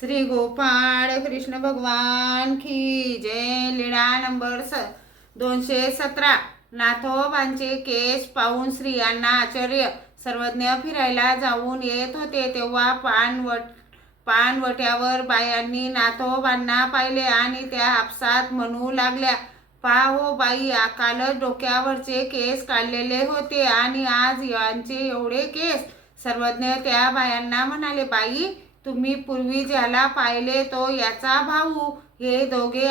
श्री गोपाळ कृष्ण भगवान की जय। लीळा नंबर 217। नाथोबांचे केस पाहून स्त्रियांना आश्चर्य। सर्वज्ञ फिरायला जाऊन येत होते तेव्हा पानवट्यावर बायांनी नाथोबांना पाहिले आणि त्या आपसात म्हणू लागल्या, पहा हो बाई, कालच डोक्यावरचे केस काढलेले होते आणि आज यांचे एवढे केस। सर्वज्ञ त्या बायांना म्हणाले, बाई, तुम्ही पूर्वी ज्याला पाहिले तो याचा भाऊ, हे दोघे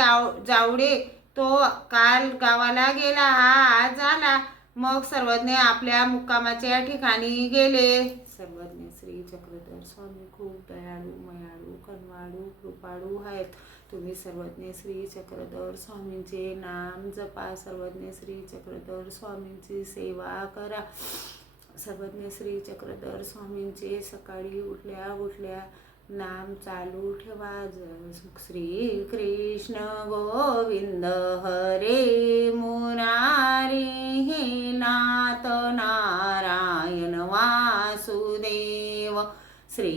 जावडे, तो काल गावाला गेला, हा आज आला। मग सर्वज्ञ आपल्या मुक्कामाच्या ठिकाणी गेले। सर्वज्ञ श्री चक्रधर स्वामी खूप दयाळू, मयाळू, कनवाळू, कृपाळू आहेत। तुम्ही सर्वज्ञ श्री चक्रधर स्वामींचे नाम जपा, सर्वज्ञ श्री चक्रधर स्वामींची सेवा करा। सर्वज्ञ श्री चक्रधर स्वामींचे सकाळी उठल्या नाम चालू ठेवा। श्री कृष्ण गोविंद हरे मुरारी, हे नाथ नारायण वासुदेव। श्री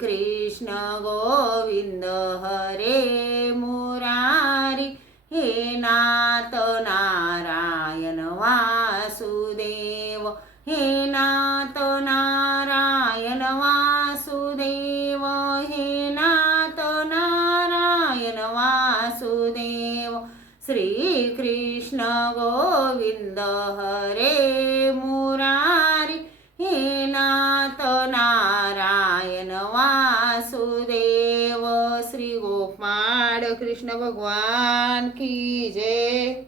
कृष्ण गोविंद हरे मुरारी, हे नाथ नारायण वासुदेव, हे नाथ नारायण वासुदेव, हे नाथ नारायण वासुदेव। श्री कृष्ण गोविंद हरे मुरारी, हे नाथ नारायण वासुदेव। श्री गोपाळ कृष्ण भगवान की जय।